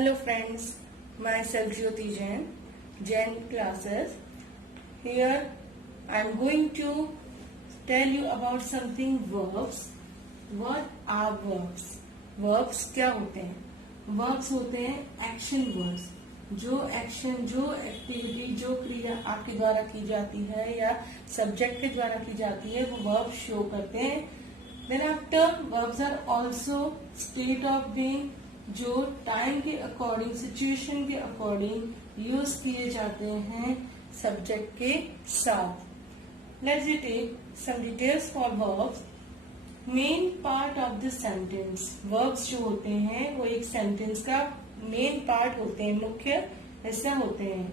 Hello friends, myself Jyoti Jain, Jain classes. Here I am going to tell you about something verbs. What are verbs? Verbs क्या होते हैं? Verbs होते हैं action words. जो action, जो activity, जो क्रिया आपके द्वारा की जाती है या सब्जेक्ट के द्वारा की जाती है, वो वर्ब शो करते हैं. Then after verbs are also state of being, जो टाइम के अकॉर्डिंग, सिचुएशन के अकॉर्डिंग यूज किए जाते हैं सब्जेक्ट के साथ. Let's take some details for verbs. Main part of the sentence. Verbs जो होते हैं वो एक सेंटेंस का मेन पार्ट होते हैं, मुख्य हिस्सा होते हैं.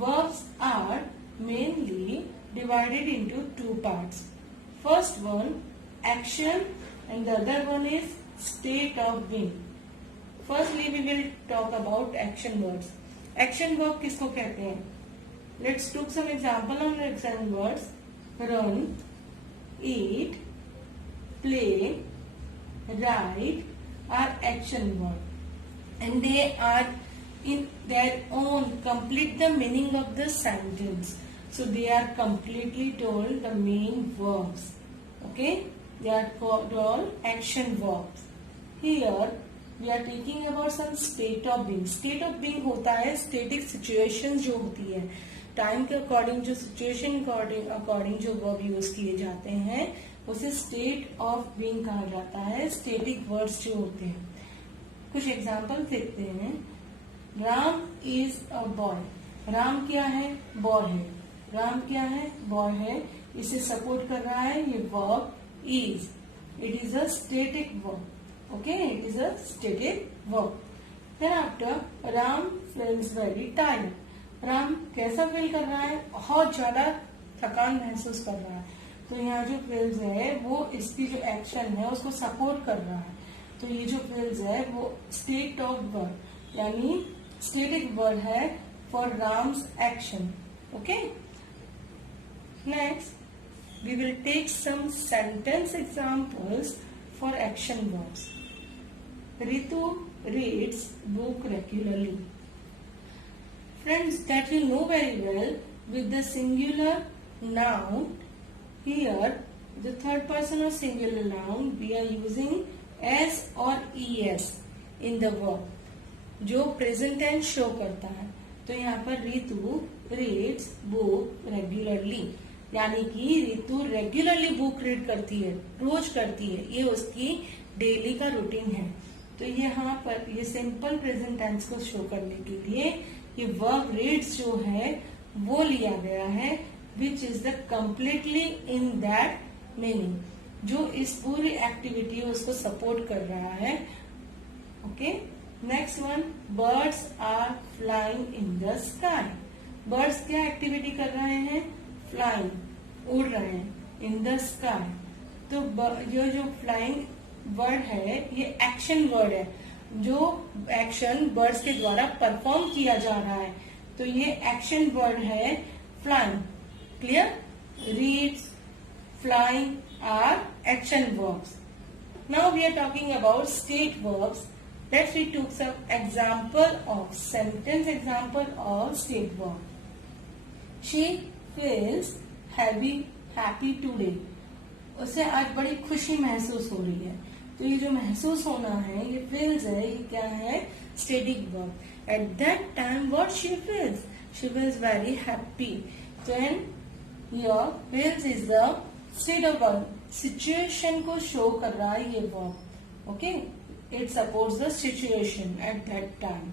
Verbs are mainly divided into two parts. First one action and the other one is state of being. Firstly we will talk about action words. Action verb किसको कहते हैं? Let's took some example on action words. Run, eat, play, write are action words and they are in their own complete the meaning of the sentence. So they are completely told the main verbs. Okay, they are called action verbs. Here we are taking about some state of being. State of being होता है static situation जो होती है, time के according, जो situation according जो verb use किए जाते हैं उसे स्टेट ऑफ बीइंग कहा जाता है. स्टेटिक वर्ड्स जो होते हैं. कुछ एग्जांपल देखते हैं. Ram is a boy. Ram क्या है? बॉय है. राम क्या है? बॉय है. इसे सपोर्ट कर रहा है ये verb is. It is a static verb. Okay, it is a static verb. Then after Ram feels very tired. Ram कैसा फील कर रहा है? बहुत ज्यादा थकान महसूस कर रहा है. तो यहाँ जो फील्स है वो इसकी जो एक्शन है उसको सपोर्ट कर रहा है. तो ये जो फील्स है वो स्टेट ऑफ वर्ड, यानी स्टेटिक वर्ड है for Ram's action. Okay, next we will take some sentence examples for action words. Ritu reads book regularly. Friends, that you know very well, with the singular noun, here the third person of singular noun we are using s or es in the verb, जो present tense show करता है. तो यहाँ पर Ritu reads book regularly, यानी कि Ritu regularly book read करती है, रोज करती है. ये उसकी डेली का रूटीन है. तो यहाँ पर ये सिंपल प्रेजेंट टेंस को शो करने के लिए ये वर्ब रीड्स जो है वो लिया गया है, which is the completely in that meaning, जो इस पूरी एक्टिविटी उसको सपोर्ट कर रहा है. Okay, next one birds are flying in the sky. Birds क्या एक्टिविटी कर रहे हैं? फ्लाइंग, उड़ रहे हैं इन द स्काई. तो ये जो फ्लाइंग वर्ड है ये एक्शन वर्ड है, जो एक्शन बर्ड्स के द्वारा परफॉर्म किया जा रहा है. तो ये एक्शन वर्ड है flying. Clear? Reads, flying are action verbs. Now we are talking about state verbs. Let's we took some example of sentence example of state verb. She feels happy today. उसे आज बड़ी खुशी महसूस हो रही है. तो ये जो महसूस होना है ये फील्स है. ये क्या है? Static verb. At that time what she feels very happy. Then your feels is the state of verb. Situation को शो कर रहा है ये verb. Okay, it supports the situation at that time.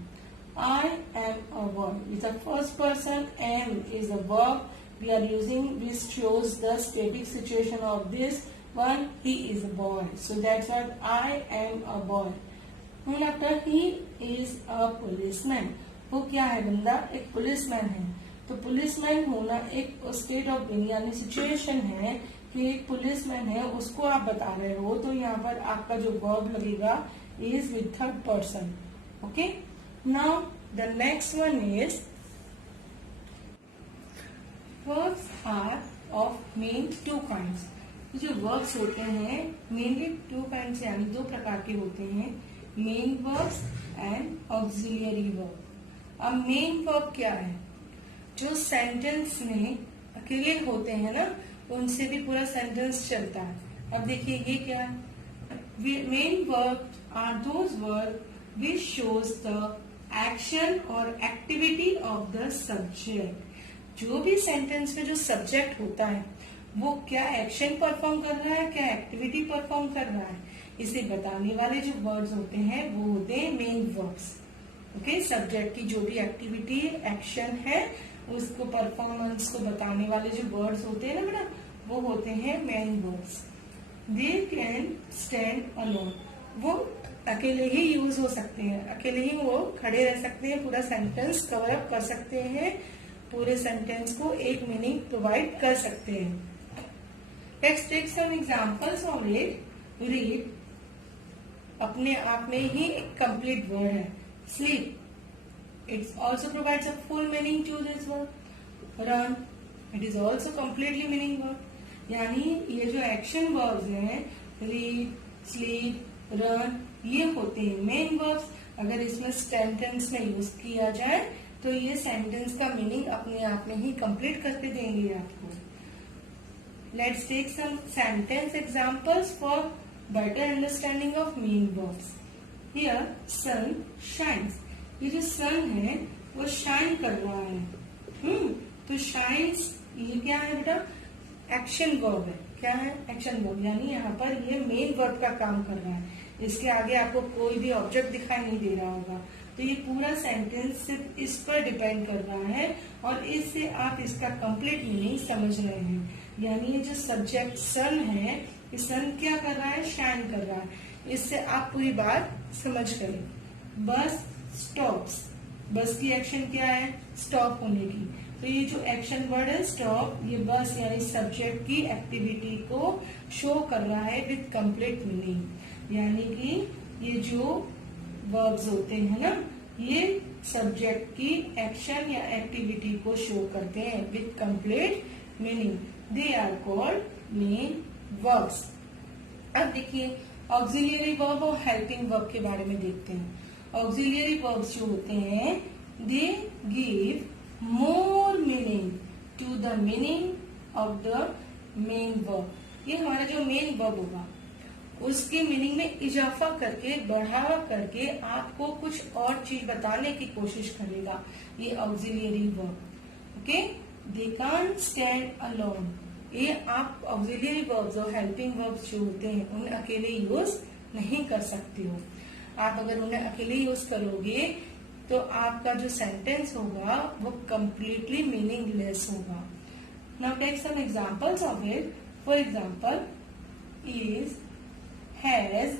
I am a verb is the first person. Am is a verb we are using, which shows the static situation of this one. He is a boy, so that's what I am a boy. Then after he is a policeman. वो क्या है? बंदा एक policeman है. तो policeman होना एक state of being यानी सिचुएशन है कि एक पुलिसमैन है, उसको आप बता रहे हो. तो यहाँ पर आपका जो वर्ब लगेगा is with third person. Okay, now the next one is verbs are of main two kinds. जो verbs होते हैं मेनली टू काइंड यानी दो प्रकार के होते हैं. Main verbs and auxiliary verb. अब मेन वर्ब क्या है? जो सेंटेंस में अकेले होते हैं ना, उनसे भी पूरा सेंटेंस चलता है। अब देखिए ये क्या है? Main verb are those verb which shows the action और एक्टिविटी ऑफ द सब्जेक्ट। जो भी सेंटेंस में जो सब्जेक्ट होता है वो क्या एक्शन परफॉर्म कर रहा है, क्या एक्टिविटी परफॉर्म कर रहा है, इसे बताने वाले जो वर्ड्स होते हैं वो होते हैं मेन वर्ब्स। ओके, सब्जेक्ट की जो भी एक्टिविटी एक्शन है उसको परफॉर्मेंस को बताने वाले जो वर्ड्स होते हैं ना बेटा, वो होते हैं main verbs. They can stand alone, वो अकेले ही यूज हो सकते हैं, अकेले ही वो खड़े रह सकते हैं, पूरा सेंटेंस कवर अप कर सकते हैं, पूरे सेंटेंस को एक मीनिंग प्रोवाइड कर सकते हैं। Let's take some examples of it. Read अपने आप में ही एक कंप्लीट वर्ड है। Sleep, it also provides a full meaning to this word. Run, it is also completely meaning word. यानी ये जो एक्शन वर्ब्स हैं, रीड, स्लीप, रन, ये होते हैं मेन वर्ब्स। अगर इसमें सेंटेंस में यूज किया जाए तो ये सेंटेंस का मीनिंग अपने आप में ही कंप्लीट करके देंगे आपको। Let's take some sentence examples for better understanding of main verbs. Here sun shines, ये जो सन है वो शाइन कर रहा है। तो शाइन्स ये क्या है बेटा? एक्शन वर्ब है। क्या है? एक्शन वर्ब, यानी यहाँ पर ये मेन वर्ब का काम कर रहा है। इसके आगे आपको कोई भी ऑब्जेक्ट दिखाई नहीं दे रहा होगा, तो ये पूरा सेंटेंस सिर्फ इस पर डिपेंड कर रहा है और इससे आप इसका कंप्लीट मीनिंग समझ रहे हैं। यानी ये जो सब्जेक्ट सन है, ये सन क्या कर रहा है? शाइन कर रहा है। इससे आप पूरी बात समझ गए। बस स्टॉप्स, बस की एक्शन क्या है? स्टॉप होने की। तो ये जो एक्शन वर्ड है स्टॉप, ये बस यानी सब्जेक्ट की एक्टिविटी को शो कर रहा है विद कंप्लीट मीनिंग। यानी कि ये जो वर्ब्स होते हैं ना, ये सब्जेक्ट की एक्शन या एक्टिविटी को शो करते हैं with complete meaning. They are called main verbs. अब देखिए ऑक्सिलियरी वर्ब और हेल्पिंग वर्ब के बारे में देखते हैं। ऑक्सिलियरी वर्ब्स जो होते हैं, they give more meaning to the meaning of the main verb. ये हमारा जो मेन वर्ब होगा उसके मीनिंग में इजाफा करके, बढ़ा करके आपको कुछ और चीज बताने की कोशिश करेगा ये auxiliary verb. Okay, they can't stand alone, ये आप ऑक्सिलियरी वर्ब्स और हेल्पिंग वर्ब्स जो होते हैं उन्हें अकेले यूज नहीं कर सकते हो। आप अगर उन्हें अकेले यूज करोगे तो आपका जो सेंटेंस होगा वो कंप्लीटली मीनिंगलेस होगा। Now take some examples of it. For example, is, has,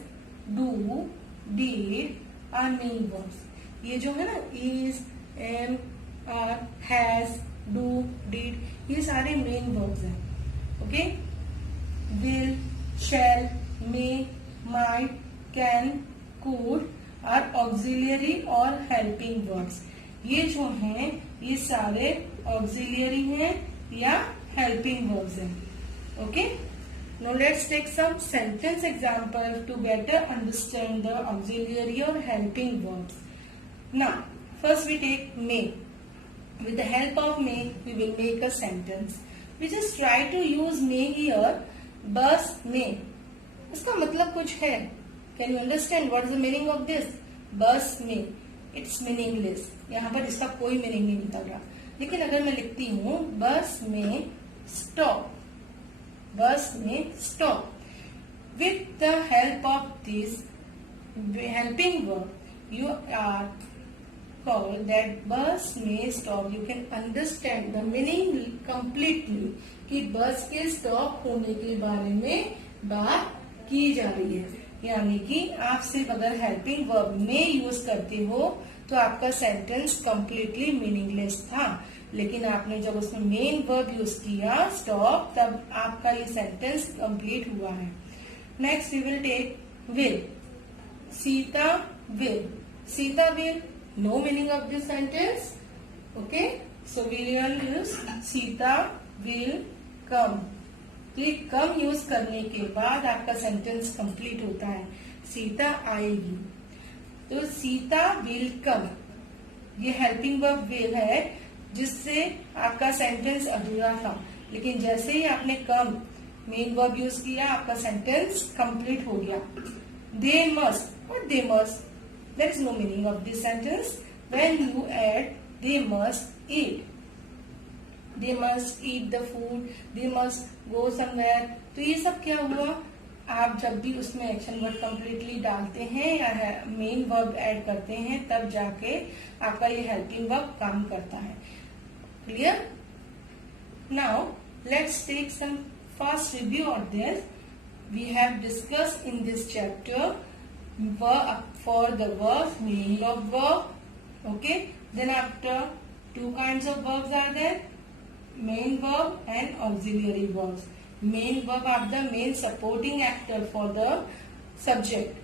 do, did are main verbs. ये जो है ना, is, am, are, has, do, did, ये सारे मेन वर्ब्स हैं। Okay, will, shall, may, might, can, could are auxiliary और helping verbs. ये जो हैं ये सारे ऑक्सिलियरी हैं या हेल्पिंग वर्ब्स हैं। Okay, now let's take some sentence example to better understand the auxiliary और helping verbs. Now first we take may. With the help of may we will make a sentence. We just try to use may here. बस may, इसका मतलब कुछ है। Can you understand what is the meaning of this? बस में, it's meaningless। यहाँ पर इसका कोई मीनिंग नहीं निकल रहा। लेकिन अगर मैं लिखती हूँ बस में स्टॉप, बस में stop, with the help of this helping verb you are called that बस में stop. You can understand the meaning completely कि बस के स्टॉप होने के बारे में बात की जा रही है। यानी कि आप सिर्फ अगर हेल्पिंग वर्ब में यूज करते हो तो आपका सेंटेंस कंप्लीटली मीनिंगलेस था, लेकिन आपने जब उसमें मेन वर्ब यूज किया स्टॉप, तब आपका ये सेंटेंस कंप्लीट हुआ है। Next we will take will. Sita will, Sita will, no meaning of this sentence. Okay, so we will use Sita will come. तो ये कम यूज करने के बाद आपका सेंटेंस कंप्लीट होता है। सीता आएगी। तो सीता विल कम, ये हेल्पिंग वर्ब विल है जिससे आपका सेंटेंस अधूरा था, लेकिन जैसे ही आपने कम मेन वर्ब यूज किया आपका सेंटेंस कंप्लीट हो गया. They must, what they must, there is no meaning of this sentence. When you add they must eat, they must eat the food, they must go somewhere, तो ये सब क्या हुआ, आप जब भी उसमें एक्शन वर्ड कंप्लीटली डालते हैं या मेन वर्ब ऐड करते हैं तब जाके आपका ये हेल्पिंग वर्ब काम करता है. Clear? Now let's take some fast review on this. We have discussed in this chapter for the verbs, meaning of verb. Okay. Then after, two kinds of verbs are there: main verb and auxiliary verbs. Main verb are the main supporting actor for the subject.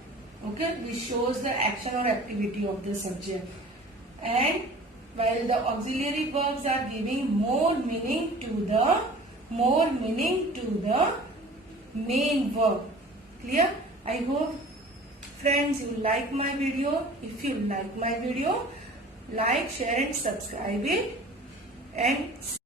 Okay, which shows the action or activity of the subject. And while the auxiliary verbs are giving more meaning to the main verb. Clear? I hope friends you like my video. If you like my video, like, share and subscribe it, and